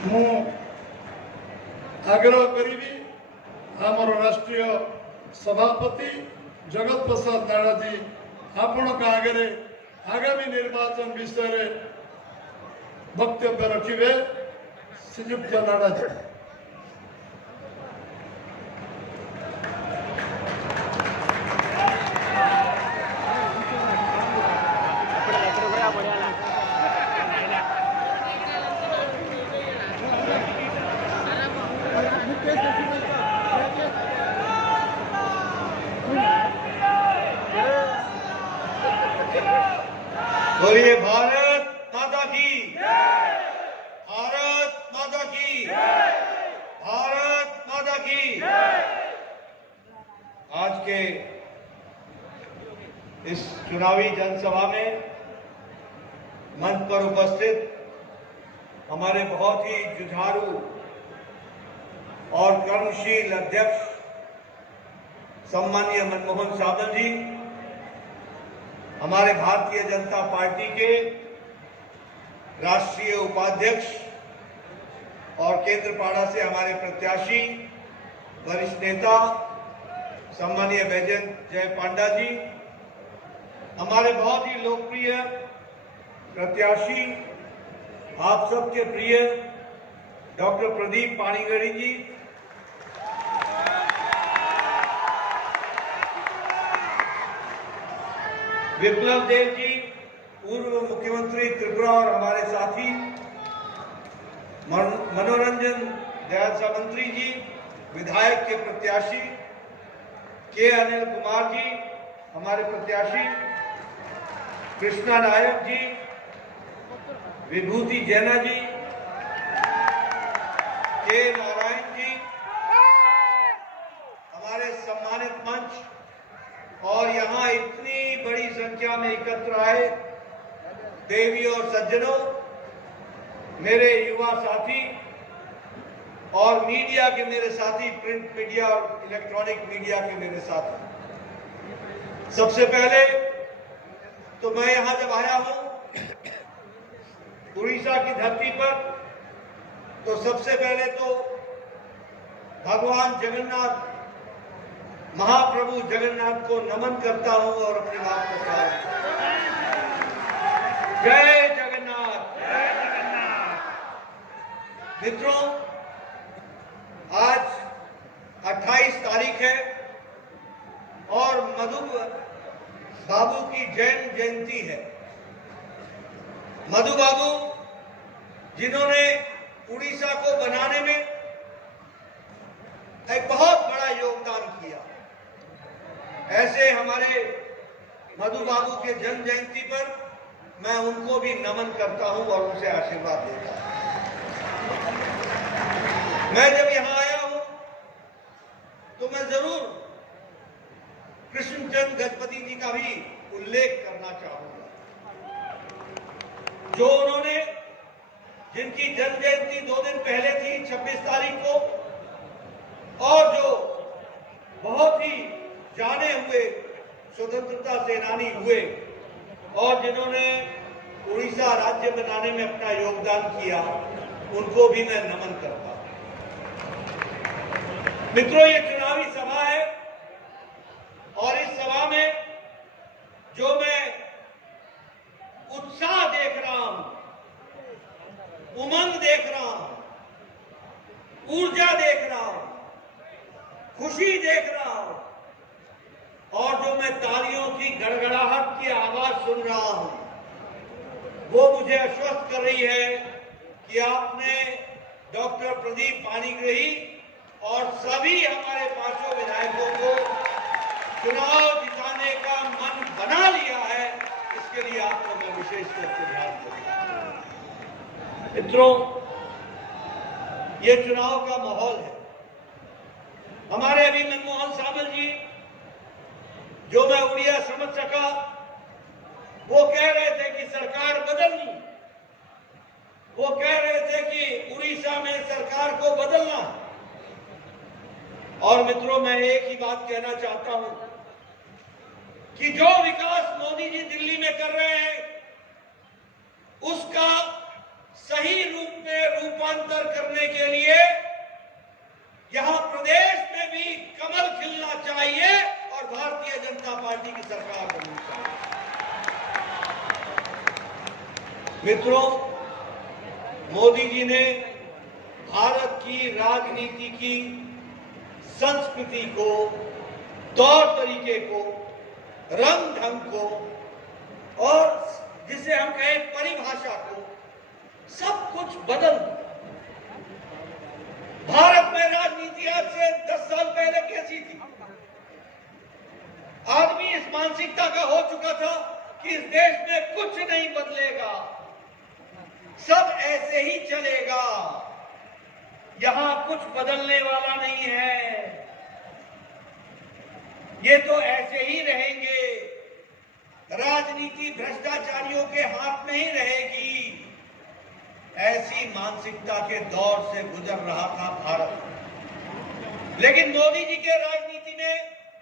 ମୁଁ आग्रह करी आमर राष्ट्रीय सभापति जगत प्रसाद नाड़ा जी आपण आगे आगामी निर्वाचन विषय वक्तव्य रखिए। श्रीयुक्त नाड़ा जी। बोलिए भारत माता की, भारत माता की, भारत माता की। आज के इस चुनावी जनसभा में मंच पर उपस्थित हमारे बहुत ही जुझारू और कर्मशील अध्यक्ष सम्माननीय मनमोहन सावंत जी, हमारे भारतीय जनता पार्टी के राष्ट्रीय उपाध्यक्ष और केंद्रपाड़ा से हमारे प्रत्याशी वरिष्ठ नेता सम्माननीय बैजयंत जय पांडा जी, हमारे बहुत ही लोकप्रिय प्रत्याशी आप सबके प्रिय डॉक्टर प्रदीप पानीगढ़ी जी, विप्लव देव जी पूर्व मुख्यमंत्री त्रिपुरा और हमारे साथी, मनोरंजन दयाल सामंत्री जी विधायक के प्रत्याशी, के अनिल कुमार जी हमारे प्रत्याशी, कृष्णा नायक जी, विभूति जैना जी, के नारायण जी, हमारे सम्मानित मंच और यहाँ इतनी बड़ी संख्या में एकत्र आए देवी और सज्जनों, मेरे युवा साथी और मीडिया के मेरे साथी, प्रिंट मीडिया और इलेक्ट्रॉनिक मीडिया के मेरे साथी। सबसे पहले तो मैं यहाँ जब आया हूँ उड़ीसा की धरती पर, तो सबसे पहले तो भगवान जगन्नाथ, महाप्रभु जगन्नाथ को नमन करता हूं और अपनी बात करता हूं। जय जगन्नाथ, जय जगन्नाथ। मित्रों, आज 28 तारीख है और मधु बाबू की जैन जयंती है। मधु बाबू जिन्होंने उड़ीसा को बनाने में एक बहुत बड़ा योगदान किया, ऐसे हमारे मधु बाबू के जन्म जयंती पर मैं उनको भी नमन करता हूं और उनसे आशीर्वाद देता हूं। मैं जब यहां आया हूं तो मैं जरूर कृष्णचंद गजपति जी का भी उल्लेख करना चाहूंगा, जो उन्होंने, जिनकी जन्म जयंती 2 दिन पहले थी 26 तारीख को, और जो बहुत ही जाने हुए स्वतंत्रता सेनानी हुए और जिन्होंने उड़ीसा राज्य बनाने में अपना योगदान किया, उनको भी मैं नमन करता हूं। मित्रों, ये चुनावी सभा है और इस सभा में जो मैं उत्साह देख रहा हूं, उमंग देख रहा हूं, ऊर्जा देख रहा हूं, खुशी देख रहा हूं और जो मैं तालियों की गड़गड़ाहट की आवाज सुन रहा हूं, वो मुझे आश्वस्त कर रही है कि आपने डॉक्टर प्रदीप पानीगढ़ी और सभी हमारे 5 विधायकों को चुनाव जिताने का मन बना लिया है। इसके लिए आपको मैं विशेष रूप से ध्यान दूंगा। मित्रों, ये चुनाव का माहौल है। हमारे अभी मनमोहन सावंत जी, जो मैं उड़िया समझ सका, वो कह रहे थे कि सरकार बदलनी, वो कह रहे थे कि उड़ीसा में सरकार को बदलना। और मित्रों, मैं एक ही बात कहना चाहता हूं कि जो विकास मोदी जी दिल्ली में कर रहे हैं, उसका सही रूप में रूपांतर के लिए यहां प्रदेश में भी कमल खिलना चाहिए और भारतीय जनता पार्टी की सरकार बननी चाहिए। मित्रों, मोदी जी ने भारत की राजनीति की संस्कृति को, तौर तरीके को, रंग ढंग को और जिसे हम कहें परिभाषा को, सब कुछ बदल दिया। भारत में राजनीति आज से 10 साल पहले कैसी थी? आदमी इस मानसिकता का हो चुका था कि इस देश में कुछ नहीं बदलेगा, सब ऐसे ही चलेगा, यहां कुछ बदलने वाला नहीं है, ये तो ऐसे ही रहेंगे, राजनीति भ्रष्टाचारियों के हाथ में ही रहेगी। ऐसी मानसिकता के दौर से गुजर रहा था भारत। लेकिन मोदी जी के राजनीति में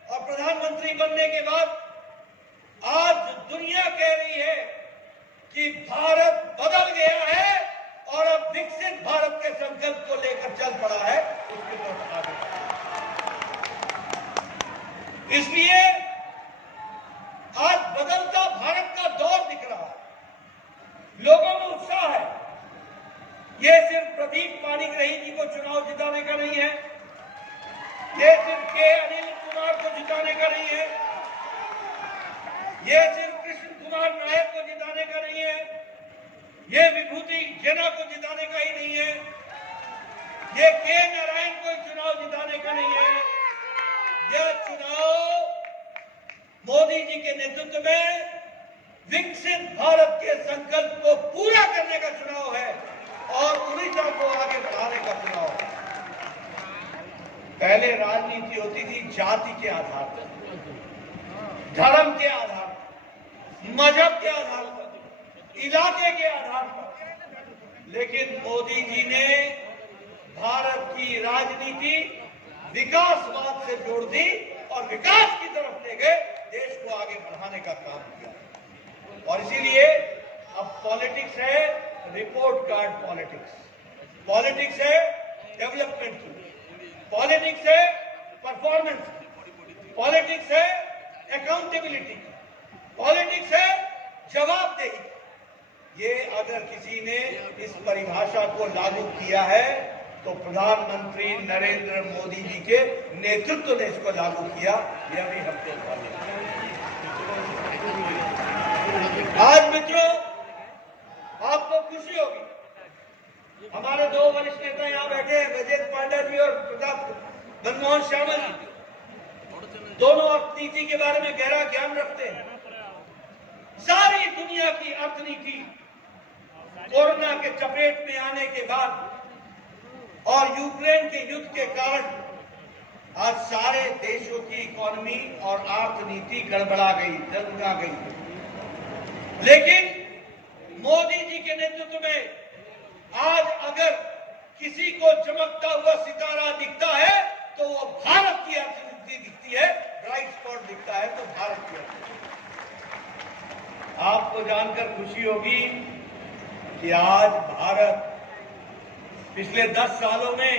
और प्रधानमंत्री बनने के बाद आज दुनिया कह रही है कि भारत बदल गया है और अब विकसित भारत के संकल्प को लेकर चल पड़ा है, उसके तरफ आगे। इसलिए आज बदलता भारत का दौर दिख रहा है, लोगों में उत्साह है। ये सिर्फ प्रदीप पाणिग्राही जी को चुनाव जिताने का नहीं है, ये सिर्फ के अनिल कुमार को जिताने का नहीं है, ये सिर्फ कृष्ण कुमार नायक को जिताने का नहीं है, ये विभूति जेना को जिताने का ही नहीं है, ये के नारायण को चुनाव जिताने का नहीं है। यह चुनाव मोदी जी के नेतृत्व में विकसित भारत के संकल्प को पूरा करने का चुनाव है और उड़ीसा को आगे बढ़ाने का चुनाव है। पहले राजनीति होती थी जाति के आधार पर, धर्म के आधार पर, मजहब के आधार पर, इलाके के आधार पर। लेकिन मोदी जी ने भारत की राजनीति विकासवाद से जोड़ दी और विकास की तरफ ले गए, देश को आगे बढ़ाने का काम किया। और इसीलिए अब पॉलिटिक्स है रिपोर्ट कार्ड पॉलिटिक्स, पॉलिटिक्स है डेवलपमेंट की, पॉलिटिक्स है परफॉर्मेंस की, पॉलिटिक्स है अकाउंटेबिलिटी की, पॉलिटिक्स है जवाबदेही। ये अगर किसी ने इस परिभाषा को लागू किया है तो प्रधानमंत्री नरेंद्र मोदी जी के नेतृत्व ने इसको लागू किया, यह भी हम देख पाते हैं। आज मित्रों, आपको खुशी होगी, हमारे दो वरिष्ठ नेता यहाँ बैठे हैं, गजेंद्र पांडा जी और प्रताप मनमोहन शर्मा जी, दोनों अर्थनीति के बारे में गहरा ज्ञान रखते हैं। सारी दुनिया की अर्थनीति कोरोना के चपेट में आने के बाद और यूक्रेन के युद्ध के कारण आज सारे देशों की इकोनॉमी और अर्थनीति गड़बड़ा गई, डगमगा गई। लेकिन मोदी जी के नेतृत्व में आज अगर किसी को चमकता हुआ सितारा दिखता है तो वो भारत की अर्थनीति दिखती है, ब्राइट स्पॉट दिखता है तो भारत की अर्थनीति। आपको जानकर खुशी होगी कि आज भारत पिछले 10 सालों में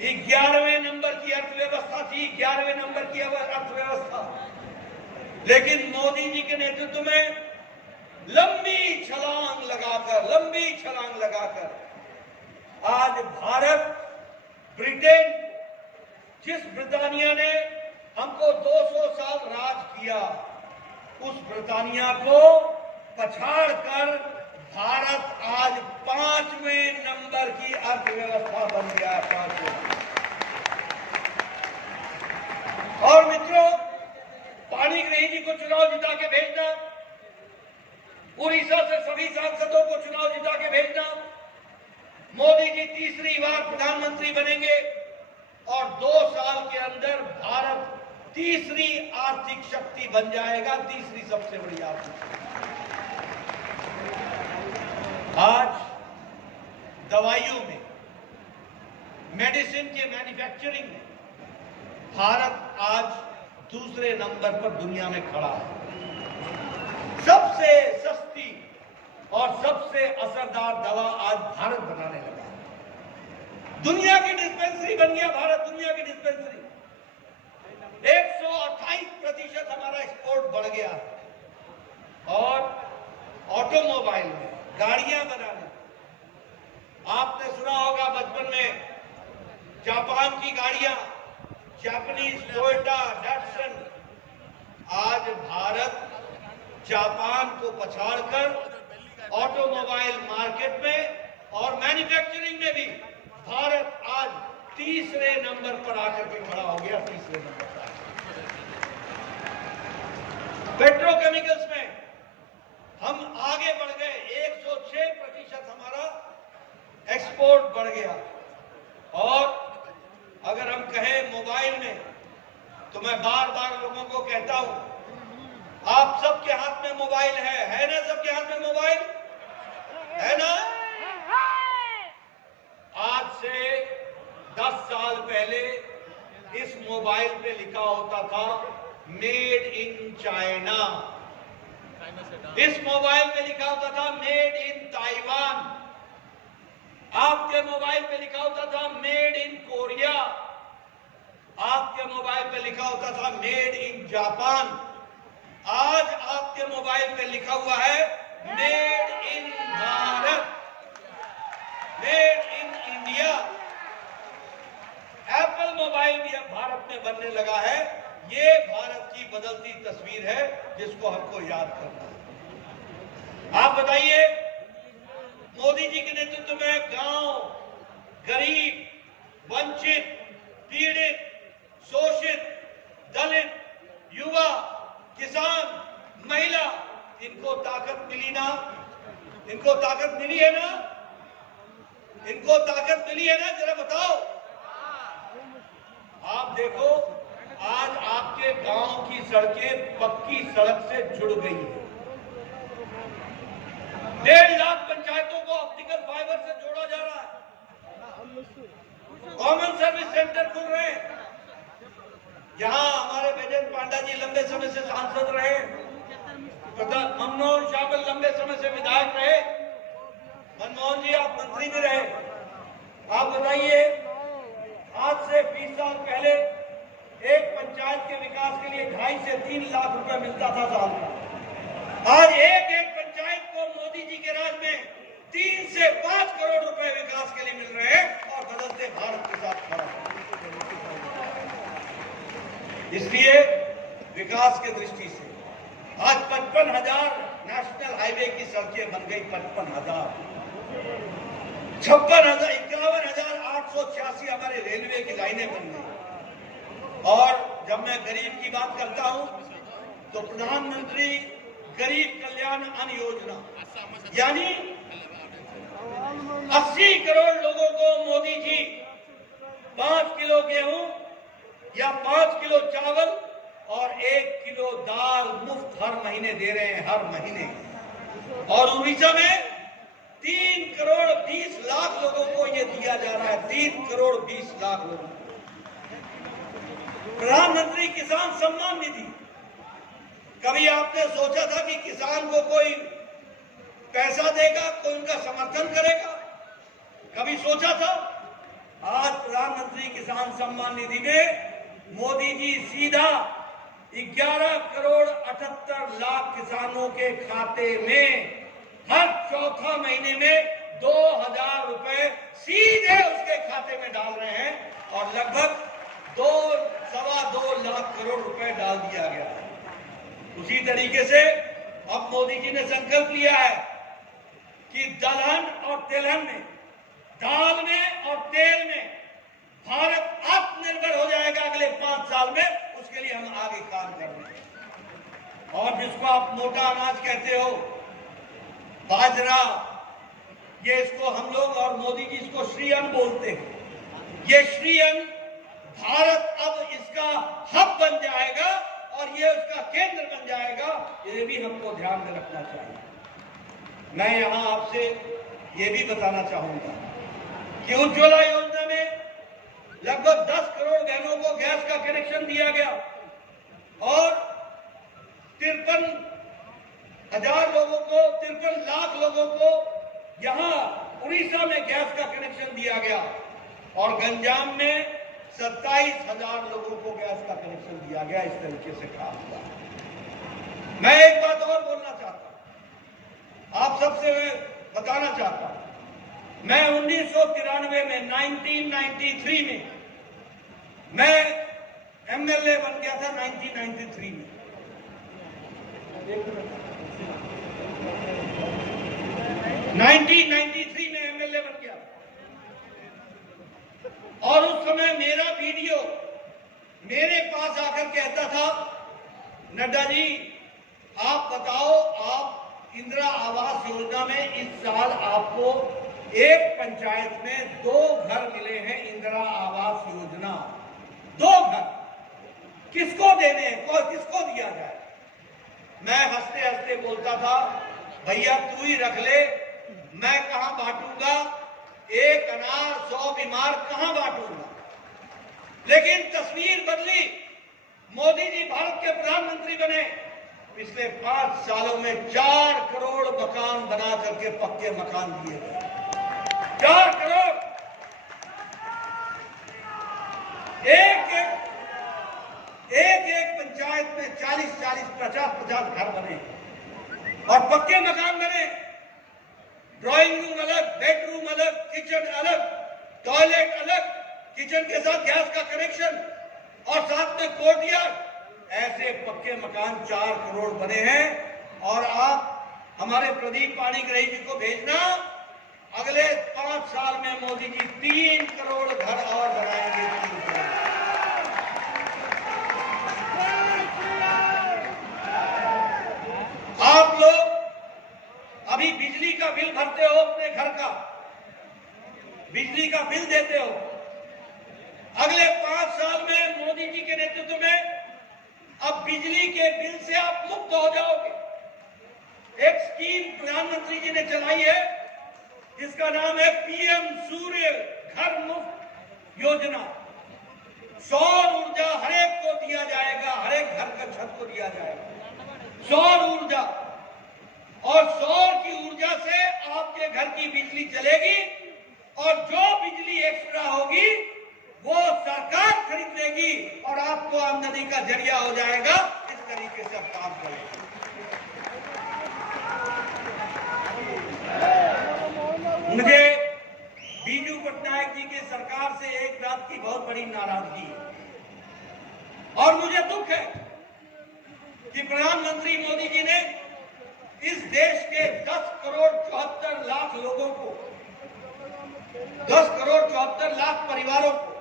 11वें नंबर की अर्थव्यवस्था थी, 11वें नंबर की अर्थव्यवस्था। लेकिन मोदी जी के नेतृत्व में लंबी छलांग लगाकर आज भारत ब्रिटेन, जिस ब्रिटानिया ने हमको 200 साल राज किया, उस ब्रिटानिया को पछाड़कर भारत आज 5वें नंबर की अर्थव्यवस्था बन गया है, 5वें। और मित्रों, पाणिग्राही जी को चुनाव जिता के भेजना, उड़ीसा से सभी सांसदों को चुनाव जिता के भेजना, मोदी जी तीसरी बार प्रधानमंत्री बनेंगे और 2 साल के अंदर भारत तीसरी आर्थिक शक्ति बन जाएगा, तीसरी सबसे बड़ी आर्थिक शक्ति। आज दवाइयों में, मेडिसिन के मैन्युफैक्चरिंग में भारत आज दूसरे नंबर पर दुनिया में खड़ा है। सबसे सस्ती और सबसे असरदार दवा आज भारत बनाने लगा है। दुनिया की डिस्पेंसरी बन गया भारत, दुनिया की डिस्पेंसरी। 128% हमारा एक्सपोर्ट बढ़ गया है। और ऑटोमोबाइल में, गाड़ियां बनाने, आपने सुना होगा बचपन में जापान की गाड़ियां, जापानीज टोयोटा, डैटसन। आज भारत जापान को पछाड़कर ऑटोमोबाइल मार्केट में और मैन्युफैक्चरिंग में भी भारत आज तीसरे नंबर पर आकर के खड़ा हो गया, तीसरे नंबर पर। पेट्रोकेमिकल्स में हम आगे बढ़ गए, 106% हमारा एक्सपोर्ट बढ़ गया। और अगर हम कहें मोबाइल में, तो मैं बार बार लोगों को कहता हूं, आप सबके हाथ में मोबाइल है ना? सबके हाथ में मोबाइल है ना? आज से 10 साल पहले इस मोबाइल पे लिखा होता था मेड इन चाइना, इस मोबाइल पे लिखा होता था मेड इन ताइवान, आपके मोबाइल पे लिखा होता था मेड इन कोरिया, आपके मोबाइल पे लिखा होता था मेड इन जापान। आज आपके मोबाइल पे लिखा हुआ है made in Bharat, made in India. Apple mobile भी अब भारत में बनने लगा है। ये भारत की बदलती तस्वीर है जिसको हमको याद करना है। आप बताइए, मोदी जी के नेतृत्व में गांव, गरीब, वंचित, पीड़ित, शोषित, दलित, युवा, किसान, महिला, इनको ताकत मिली ना? इनको ताकत मिली है ना? इनको ताकत मिली है ना? जरा बताओ। आप देखो, आज आपके गांव की सड़कें पक्की सड़क से जुड़ गई है। 1.5 लाख पंचायतों को ऑप्टिकल फाइबर से जोड़ा जा रहा है। कॉमन सर्विस सेंटर खुल रहे हैं। यहां हमारे बैजयंत पांडा जी लंबे समय से सांसद रहे, मनमोहन शाह लंबे समय से विधायक रहे, मनमोहन जी आप मंत्री भी रहे। आप बताइए, आज से 20 साल पहले एक पंचायत के विकास के लिए 2.5 से 3 लाख रुपए मिलता था साल का। आज एक एक पंचायत को मोदी जी के राज में 3 से 5 करोड़ रुपए विकास के लिए मिल रहे हैं और बदलते भारत के साथ खड़ा है। इसलिए विकास की दृष्टि से आज 55,000 नेशनल हाईवे की सड़कें बन गई। 55,000, 51,886 हमारे रेलवे की लाइनें बन गई। और जब मैं गरीब की बात करता हूं तो प्रधानमंत्री गरीब कल्याण अन्न योजना, यानी 80 करोड़ लोगों को मोदी जी 5 किलो गेहूं या 5 किलो चावल और 1 किलो दाल मुफ्त हर महीने दे रहे हैं, हर महीने। और उड़ीसा में 3 करोड़ 20 लाख लोगों को यह दिया जा रहा है, 3 करोड़ 20 लाख लोगों को। प्रधानमंत्री किसान सम्मान निधि, कभी आपने सोचा था कि किसान को कोई पैसा देगा, कोई उनका समर्थन करेगा? कभी सोचा था? आज प्रधानमंत्री किसान सम्मान निधि में मोदी जी सीधा 11 करोड़ 78 लाख किसानों के खाते में हर चौथा महीने में 2,000 रुपए सीधे उसके खाते में डाल रहे हैं और लगभग 2-2.25 लाख करोड़ रुपए डाल दिया गया है। उसी तरीके से अब मोदी जी ने संकल्प लिया है कि दलहन और तिलहन में, दाल में और तेल में भारत आत्मनिर्भर हो जाएगा अगले 5 साल में। उसके लिए हम आगे काम कर रहे हैं। और जिसको आप मोटा अनाज कहते हो, बाजरा, ये इसको हम लोग और मोदी जी इसको श्री अन्न बोलते हैं। ये श्री अन्न भारत अब इसका हब बन जाएगा और ये उसका केंद्र बन जाएगा। ये भी हमको ध्यान में रखना चाहिए। मैं यहां आपसे ये भी बताना चाहूंगा कि उज्ज्वला योजना में लगभग 10 करोड़ बहनों को गैस का कनेक्शन दिया गया और 53,000 लोगों को, 53 लाख लोगों को यहां उड़ीसा में गैस का कनेक्शन दिया गया। और गंजाम में 27,000 लोगों को गैस का कनेक्शन दिया गया। इस तरीके से काम हुआ। मैं एक बात और बोलना चाहता हूं, आप सबसे मैं बताना चाहता हूं, मैं 1993 में 1993 में मैं एमएलए बन गया था। 1993 में 1993 में एमएलए बन गया और उस समय मेरा वीडियो मेरे पास आकर कहता था, नड्डा जी आप बताओ, आप इंदिरा आवास योजना में इस साल आपको एक पंचायत में 2 घर मिले हैं। इंदिरा आवास योजना 2 घर किसको देने हैं, किसको दिया जाए? मैं हंसते हंसते बोलता था, भैया तू ही रख ले, मैं कहां बांटूंगा, 1 अनार 100 बीमार कहां बांटूंगा। लेकिन तस्वीर बदली, मोदी जी भारत के प्रधानमंत्री बने, पिछले 5 सालों में 4 करोड़ मकान बना करके पक्के मकान दिए गए। 4 करोड़ एक पंचायत में 40-40, 50-50 घर बने और पक्के मकान बने। ड्राइंग रूम अलग, बेडरूम अलग, किचन अलग, टॉयलेट अलग, किचन के साथ गैस का कनेक्शन और साथ में कोर्टयार्ड। ऐसे पक्के मकान 4 करोड़ बने हैं। और आप हमारे प्रदीप पाणिग्राही जी को भेजना, अगले 5 साल में मोदी जी 3 करोड़ घर और बनाएंगे। 3 करोड़। आप लोग अभी बिजली का बिल भरते हो, अपने घर का बिजली का बिल देते हो। अगले 5 साल में मोदी जी के नेतृत्व में अब बिजली के बिल से आप मुक्त हो जाओगे। एक स्कीम प्रधानमंत्री जी ने चलाई है जिसका नाम है पीएम सूर्य घर मुफ्त योजना। सौर ऊर्जा हर एक को दिया जाएगा, हर एक घर का छत को दिया जाएगा सौर ऊर्जा। और सौर की ऊर्जा से आपके घर की बिजली चलेगी और जो बिजली एक्स्ट्रा होगी वो सरकार खरीद लेगी और आपको आमदनी का जरिया हो जाएगा। इस तरीके से काम करेगा। मुझे बीजू पटनायक जी की सरकार से एक बात की बहुत बड़ी नाराजगी है और मुझे दुख है कि प्रधानमंत्री मोदी जी ने इस देश के 10 करोड़ 74 लाख लोगों को, 10 करोड़ 74 लाख परिवारों को,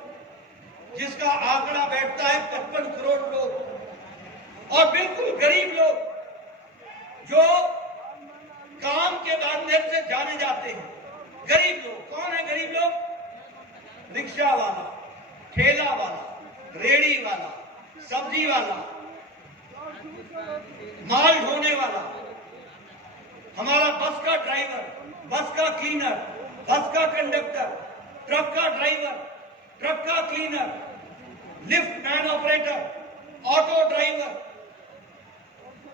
जिसका आंकड़ा बैठता है 55 करोड़ लोग और बिल्कुल गरीब लोग जो काम के माध्यम से जाने जाते हैं। गरीब लोग कौन है? गरीब लोग रिक्शा वाला, ठेला वाला, रेड़ी वाला, सब्जी वाला, माल ढोने वाला, हमारा बस का ड्राइवर, बस का क्लीनर, बस का कंडक्टर, ट्रक का ड्राइवर, ट्रक का cleaner, lift man operator, auto driver,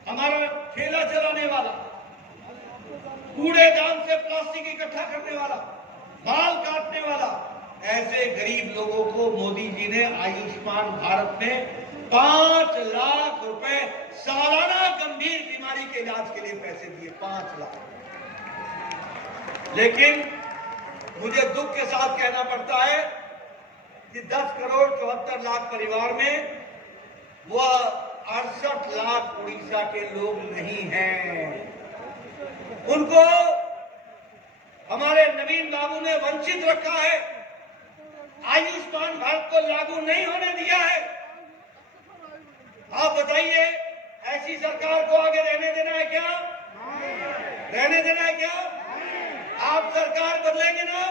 हमारा ठेला चलाने वाला, कूड़ेदान से प्लास्टिक इकट्ठा करने वाला, बाल काटने वाला, ऐसे गरीब लोगों को मोदी जी ने आयुष्मान भारत में 5 लाख रुपए सालाना गंभीर बीमारी के इलाज के लिए पैसे दिए। 5 लाख। लेकिन मुझे दुख के साथ कहना पड़ता है कि 10 करोड़ 74 लाख परिवार में वो 68 लाख उड़ीसा के लोग नहीं हैं। उनको हमारे नवीन बाबू ने वंचित रखा है, आयुष्मान भारत को लागू नहीं होने दिया है। आप बताइए, ऐसी सरकार को आगे रहने देना है क्या? रहने देना है क्या? आप सरकार बदलेंगे ना?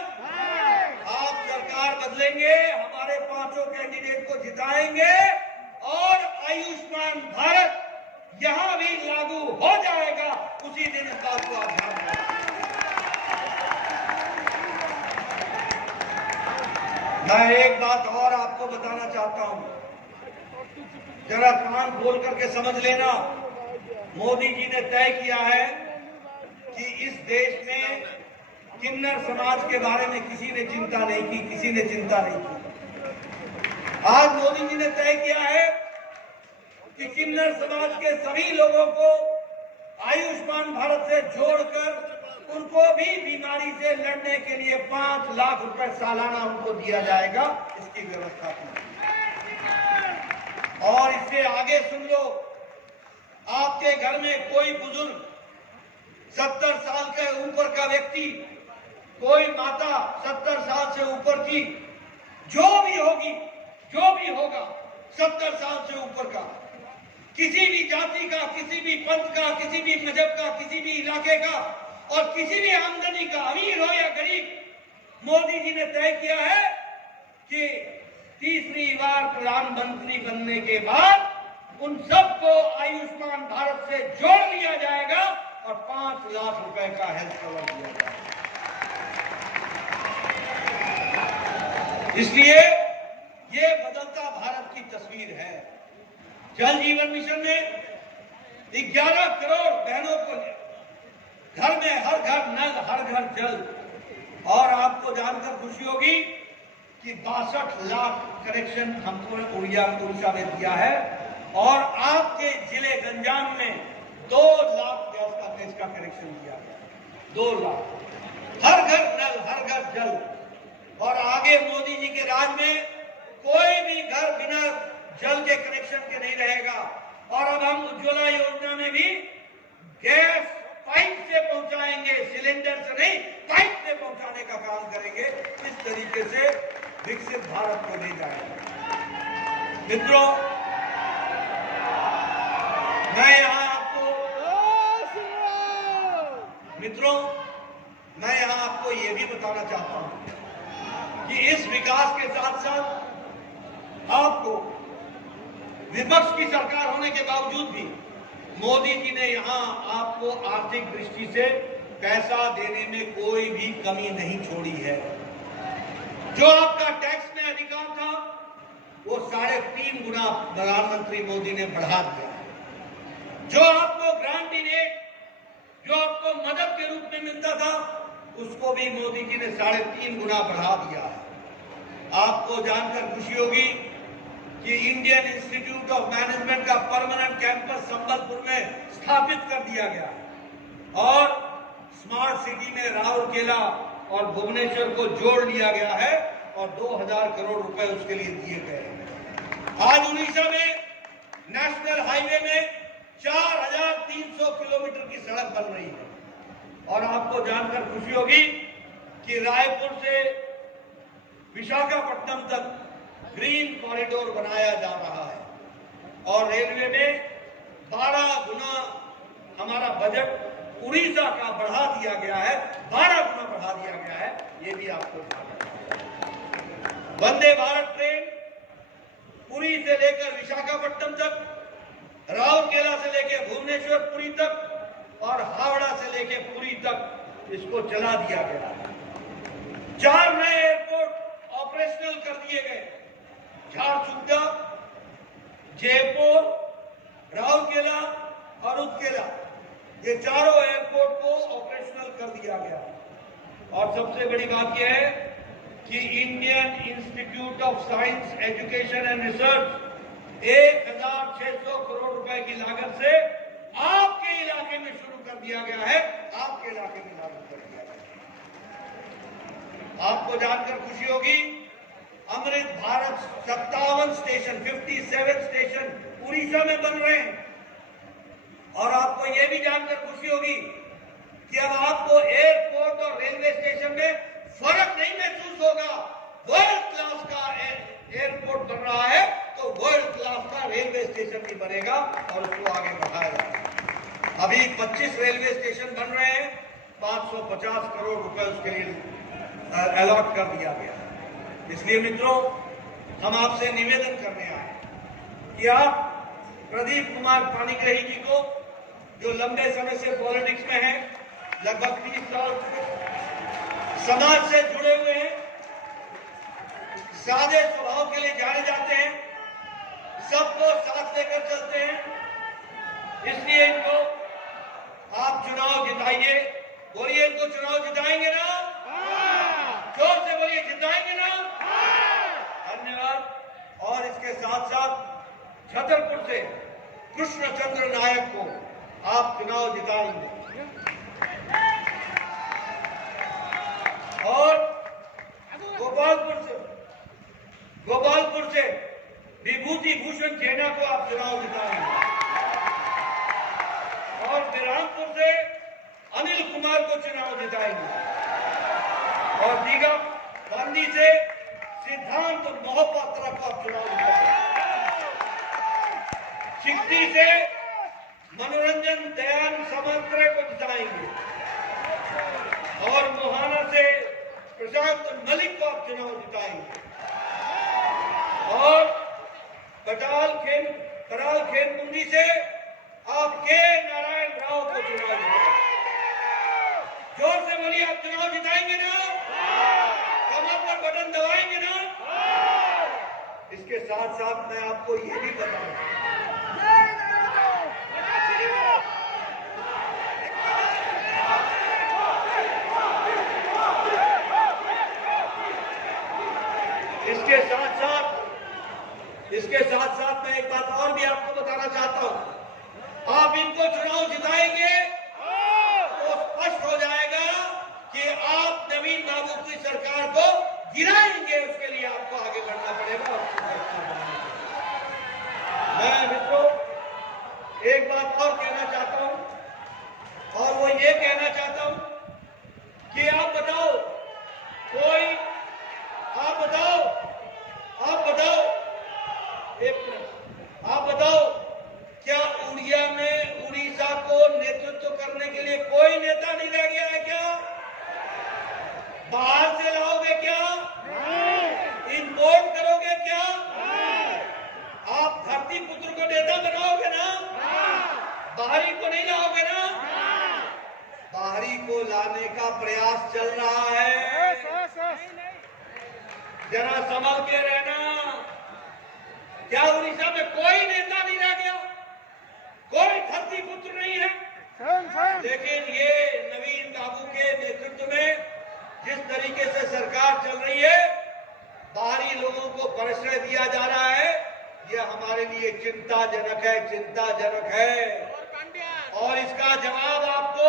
आप सरकार बदलेंगे, हमारे 5 कैंडिडेट को जिताएंगे और आयुष्मान भारत यहां भी लागू हो जाएगा। उसी दिन इस बात को आप ध्यान रखें। मैं एक बात और आपको बताना चाहता हूं, जरा कान खोल करके समझ लेना। मोदी जी ने तय किया है कि इस देश में किन्नर समाज के बारे में किसी ने चिंता नहीं की, किसी ने चिंता नहीं की। आज मोदी जी ने तय किया है कि किन्नर समाज के सभी लोगों को आयुष्मान भारत से जोड़कर उनको भी बीमारी से लड़ने के लिए 5 लाख रुपए सालाना उनको दिया जाएगा, इसकी व्यवस्था की। और इससे आगे सुन लो, आपके घर में कोई बुजुर्ग 70 साल के ऊपर का व्यक्ति, कोई माता 70 साल से ऊपर की, जो भी होगी, जो भी होगा 70 साल से ऊपर का, किसी भी जाति का, किसी भी पंथ का, किसी भी मजहब का, किसी भी इलाके का और किसी भी आमदनी का, अमीर हो या गरीब, मोदी जी ने तय किया है कि तीसरी बार प्रधानमंत्री बनने के बाद उन सबको आयुष्मान भारत से जोड़ लिया जाएगा और 5 लाख रुपए का हेल्थ कवर दिया जाएगा। इसलिए ये बदलता भारत की तस्वीर है। जल जीवन मिशन में 11 करोड़ बहनों को घर में हर घर नल, हर घर जल। और आपको जानकर खुशी होगी कि 62 लाख कनेक्शन हमको उड़ीसा में दिया है और आपके जिले गंजाम में 2 लाख गैस का कनेक्शन दिया है। 2 लाख, हर घर नल, हर घर जल। और आगे मोदी जी के राज में कोई भी घर बिना जल के कनेक्शन के नहीं रहेगा। और अब हम उज्ज्वला योजना में भी गैस पाइप से पहुंचाएंगे, सिलेंडर से नहीं, पाइप से पहुंचाने का काम करेंगे। इस तरीके से विकसित भारत को ले जाएंगे। मित्रों, मैं यहां आपको यह भी बताना चाहता हूं कि इस विकास के साथ साथ आपको विपक्ष की सरकार होने के बावजूद भी मोदी जी ने यहां आपको आर्थिक दृष्टि से पैसा देने में कोई भी कमी नहीं छोड़ी है। जो आपका टैक्स में अधिकार था वो 3.5 गुना प्रधानमंत्री मोदी ने बढ़ा दिया। जो आपको ग्रांट इन एड, जो आपको मदद के रूप में मिलता था, उसको भी मोदी जी ने 3.5 गुना बढ़ा दिया है। आपको जानकर खुशी होगी कि इंडियन इंस्टीट्यूट ऑफ मैनेजमेंट का परमानेंट कैंपस संबलपुर में स्थापित कर दिया गया और स्मार्ट सिटी में राउरकेला और भुवनेश्वर को जोड़ लिया गया है और 2000 करोड़ रुपए उसके लिए दिए गए हैं। आज उड़ीसा में नेशनल हाईवे में 4300 किलोमीटर की सड़क बन रही है। और आपको जानकर खुशी होगी कि रायपुर से विशाखापट्टनम तक ग्रीन कॉरिडोर बनाया जा रहा है और रेलवे में 12 गुना हमारा बजट उड़ीसा का बढ़ा दिया गया है, 12 गुना बढ़ा दिया गया है। ये भी आपको वंदे भारत ट्रेन पुरी से लेकर विशाखापट्टनम तक, राउरकेला से लेकर भुवनेश्वर पुरी तक और हावड़ा से लेकर पुरी तक इसको चला दिया गया है। 4 नए एयरपोर्ट ऑपरेशनल कर दिए गए। झारसुगुड़ा, जयपुर, राउरकेला और उत्केला, ये चारों एयरपोर्ट को ऑपरेशनल कर दिया गया। और सबसे बड़ी बात यह है कि Indian institute of science education and research 1600 crore रुपए की लागत से आपके इलाके में शुरू कर दिया गया है। आपके इलाके में लागू कर दिया गया है। आपको जानकर खुशी होगी, अमृत भारत 57 स्टेशन, 57 स्टेशन उड़ीसा में बन रहे हैं। और आपको यह भी जानकर खुशी होगी कि अब आपको एयरपोर्ट और रेलवे स्टेशन में फर्क नहीं महसूस होगा। वर्ल्ड क्लास का एयरपोर्ट बन रहा है तो वर्ल्ड क्लास का रेलवे स्टेशन भी बनेगा और उसको आगे बढ़ाया जाएगा। अभी 25 रेलवे स्टेशन बन रहे हैं, 550 करोड़ रुपए उसके लिए अलॉट कर दिया गया। इसलिए मित्रों, हम आपसे निवेदन करने आए कि आप प्रदीप कुमार पाणिग्राही जी को, जो लंबे समय से पॉलिटिक्स में हैं, लगभग 30 साल समाज से जुड़े हुए हैं, सादे स्वभाव के लिए जाने जाते हैं, सबको साथ लेकर चलते हैं, इसलिए इनको आप चुनाव जिताइए। बोलिए, इनको चुनाव जिताएंगे ना? जोर से बोलिए, जिताएंगे ना? धन्यवाद। और इसके साथ साथ छतरपुर से कृष्णचंद्र नायक को आप चुनाव जिताएंगे। और गोपालपुर से विभूति भूषण जेना को आप चुनाव जिताएंगे। और बिरहामपुर से अनिल कुमार को चुनाव जिताएंगे। और दीघा गांधी से सिद्धांत मोहपात्रा को आप चुनाव जिताएंगे। चिश्ती से मनोरंजन दयान समंत्रे को जिताएंगे। और मोहाना से प्रशांत मलिक को आप चुनाव जिताएंगे। और कराल खेमकुंडी से आप के नारायण राव को चुनाव जिताएंगे। जोर से बोलिए, आप चुनाव जिताएंगे ना? कमर पर बटन दबाएंगे ना? इसके साथ साथ मैं आपको ये भी बताऊं, इसके साथ साथ मैं एक बात और भी आपको बताना चाहता हूं। आप इनको चुनाव जिताएंगे तो स्पष्ट हो जाएगा कि आप नवीन बाबू की सरकार को गिराएंगे। उसके लिए आपको आगे बढ़ना पड़ेगा। मैं मित्रों एक बात और कहना चाहता हूं, और वो ये कहना चाहता हूं कि आप बताओ, आप बताओ, क्या उड़ीसा को नेतृत्व करने के लिए कोई नेता नहीं रह गया है क्या? बाहर से लाओगे क्या? इंपोर्ट करोगे क्या? आप धरती पुत्र को नेता बनाओगे ना? बाहरी को नहीं लाओगे ना? बाहरी को लाने का प्रयास चल रहा है। जरा संभल के रहना। क्या उड़ीसा में कोई नेता नहीं रह गया? कोई धरती पुत्र नहीं है? लेकिन ये नवीन बाबू के नेतृत्व में जिस तरीके से सरकार चल रही है, बाहरी लोगों को प्रश्रय दिया जा रहा है, ये हमारे लिए चिंताजनक है। और इसका जवाब आपको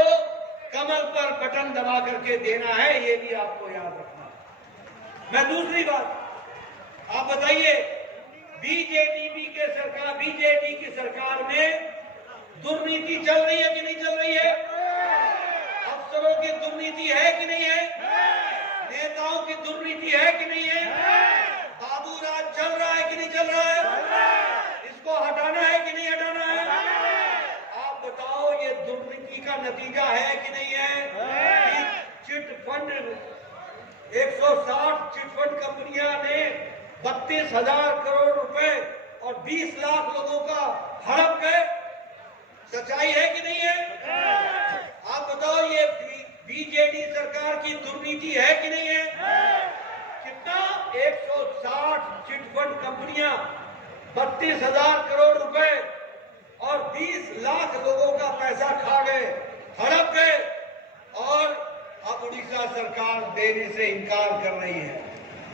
कमल पर बटन दबा करके देना है, ये भी आपको याद रखना है। मैं दूसरी बात, आप बताइए, बीजेडी की सरकार में दुर्नीति चल रही है कि नहीं चल रही है? अफसरों की दुर्नीति है कि नहीं है? नेताओं की दुर्नीति है कि नहीं है? बाबू राज चल रहा है कि नहीं चल रहा है? इसको हटाना है कि नहीं हटाना है? आप बताओ, ये दुर्नीति का नतीजा है कि नहीं है? चिट फंड 160 चिटफंड कंपनियां ने 32,000 करोड़ रुपए और 20 लाख लोगों का हड़प गए। सच्चाई है कि नहीं है? आप बताओ, ये बीजेडी सरकार की दुर्नीति है कि नहीं है? कितना? 160 चिटफंड कंपनियां 32,000 करोड़ रुपए और 20 लाख लोगों का पैसा खा गए, हड़प गए। और अब उड़ीसा सरकार देने से इनकार कर रही है।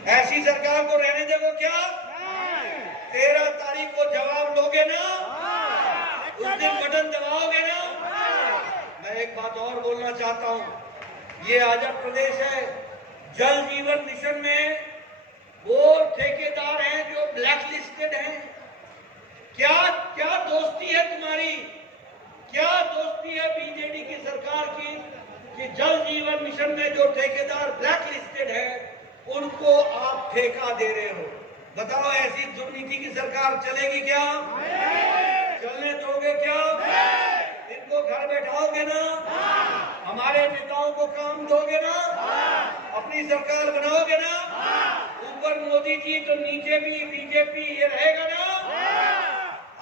ऐसी सरकार को रहने देगो क्या? 13 तारीख को जवाब लोगे ना? उस दिन बटन दबाओगे ना? मैं एक बात और बोलना चाहता हूं। ये आजाद प्रदेश है। जल जीवन मिशन में वो ठेकेदार हैं जो ब्लैक लिस्टेड हैं। क्या दोस्ती है तुम्हारी? क्या दोस्ती है बीजेडी की सरकार की कि जल जीवन मिशन में जो ठेकेदार ब्लैक लिस्टेड है उनको आप ठेका दे रहे हो? बताओ, ऐसी दुर्नीति की सरकार चलेगी क्या? चलने दोगे क्या? इनको घर बैठाओगे ना? हमारे नेताओं को काम दोगे ना? अपनी सरकार बनाओगे ना? ऊपर मोदी जी तो नीचे भी बीजेपी, ये रहेगा ना?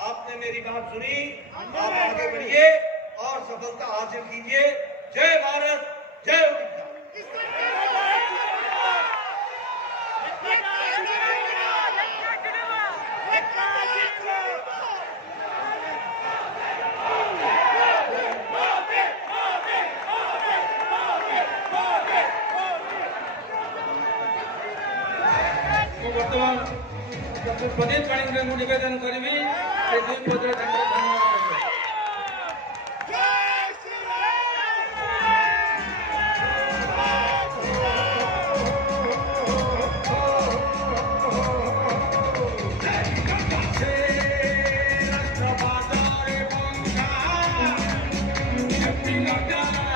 आपने मेरी बात सुनी, आप आगे बढ़िए और सफलता हासिल कीजिए। जय भारत, जय उड़ीसा। ମୁଁ ବର୍ତ୍ତମାନ ଡକ୍ଟର ପ୍ରଦୀପ ପାଣିଗ୍ରାହୀଙ୍କୁ ନିବେଦନ କରିବି ସେ ଦୁଇ ପଦରେ ତାଙ୍କର ଧନ୍ୟବାଦ ଦେବେ। Shakti Nagara